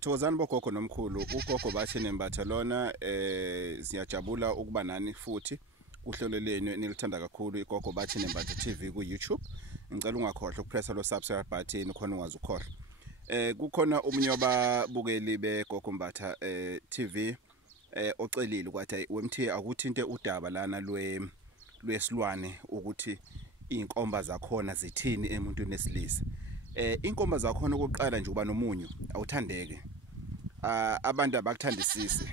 Thokozani bogogo nomkhulu ugogo bathi nembatha lona siyajabula ukuba nani futhi uhlelo lenu enilithanda kakhulu igogo bathi nembatha TV ku YouTube. Ngicela ungakhohlwa ukupressa lo subscribe button khona ungazi ukhohlwa. Kukhona umunye wababukeli begogo mbatha TV ocelile kwathi wemthe akuthinte udaba lana lwesilwane ukuthi inkomba zakhona zithini emuntwini wesilisa. Inkomba zakhona okokuqala nje uba nomunyu awuthandeke, abantu abakuthandisisi.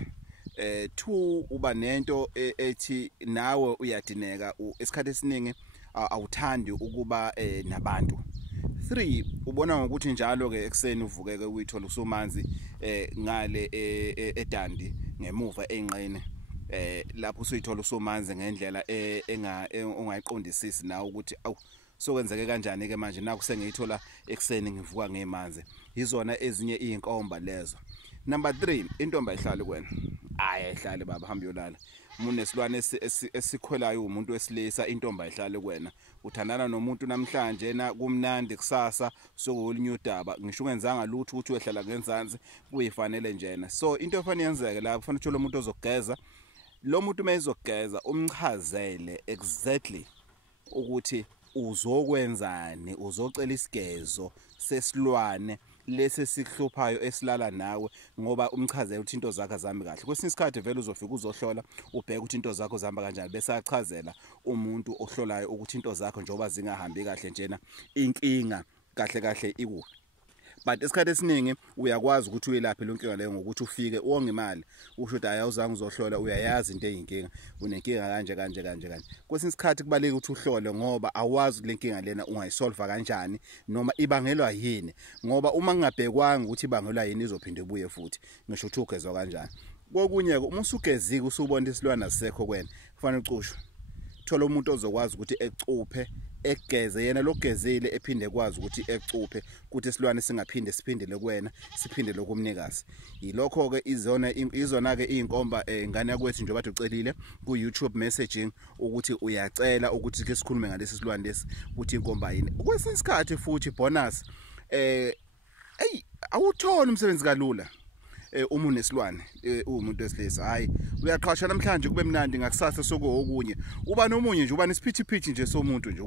Two, uba nento ethi nawe uyadineka esikhathi esiningi awuthandi ukuba nabantu. Three, ubona ngokuthi njalo ke ekseni uvukeke uyithola usumanzi ngale eDandi ngemuva enqene lapho usuyithola usumanzi ngendlela ongayiqondisisi nawe ukuthi awu sokwenzeke kanjani ke manje naku sengiyithola ekseni ngivuka ngemanzi. Izona ezinye izinkomba lezo. Number 3, intombi ayihlali kwena. Ayihlali baba, hamba yolala. Munesilwane esikhwelayo umuntu wesilisa, intombi ayihlali kwena. Uthandana nomuntu namhlanje na kumnandi kusasa sokulinye udaba. Ngisho ungenzanga lutho ukuthi wehlala ngenzansi kuyifanele njena. So into efanele yenzeke la kufanele uthole umuntu ozogeza. Lo muntu mayizogeza umchazele exactly ukuthi uzokwenzani, uzocela isigezo sesilwane lesi sikuhluphayo esilala nawe ngoba umchazela ukuthi into zakhe azami kahle. Kwesinye isikhathi vele uzofika uzohlola ubheke ukuthi into zakho zihamba kanjani bese achazela umuntu ohlolayo ukuthi into zakho njengoba zingahambi kahle njena inkinga kahle kahle ikuphi. But esikhathi esiningi uyakwazi ukuthi uyelaphe lonkinga leyo ngokuthi ufike wonge imali usho ukuthi ayawuzange uzohlola uyayazi into eyinkinga unenkinga kanje. Kwesinye isikhathi kubaleka ukuthi uhlole ngoba awazi le nkinga lena ungayisolva kanjani noma ibangelwa yini, ngoba uma ngingabhekwanga ukuthi ibangelwa yini izophinde ibuye futhi ngisho ukuthi ugezwa kanjani. Kokunye uma usugezike usubona isilwana sisekho kwena kufanele ucushwe, thola umuntu ozokwazi ukuthi ecuphe egeze yena lokugezile ephinde kwazi ukuthi ecuphe ukuthi isilwane singaphinde siphindele kuwena siphindele kumnikazi. Yilokho ke izona ke izinkomba ngane yakwethu nje bathi ucelile ku YouTube messaging ukuthi uyacela ukuthi ke sikhulume ngalesi silwane lesi ukuthi inkomba yini. Kwesinye isikhathi futhi bonus awuthona umsebenzi kalula. Uma unesilwane umuntu wesilisa hayi uyaqhasha namhlanje kube mnandi ngakusasa sokuokunye uba nomunye nje uba nesiphithiphithi nje somuntu nje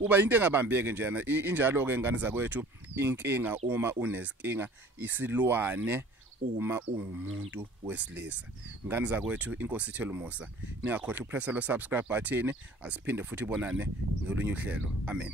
uba into engabambeke njena injalo ke ngane zakwethu. Inkinga uma unesinkinga isilwane uma umuntu wesilisa. Ngane zakwethu inkosi ithela umusa, ningakhohlwa ukupressa lo subscribe button asiphinde futhi bonane ngolunye uhlelo. Amen.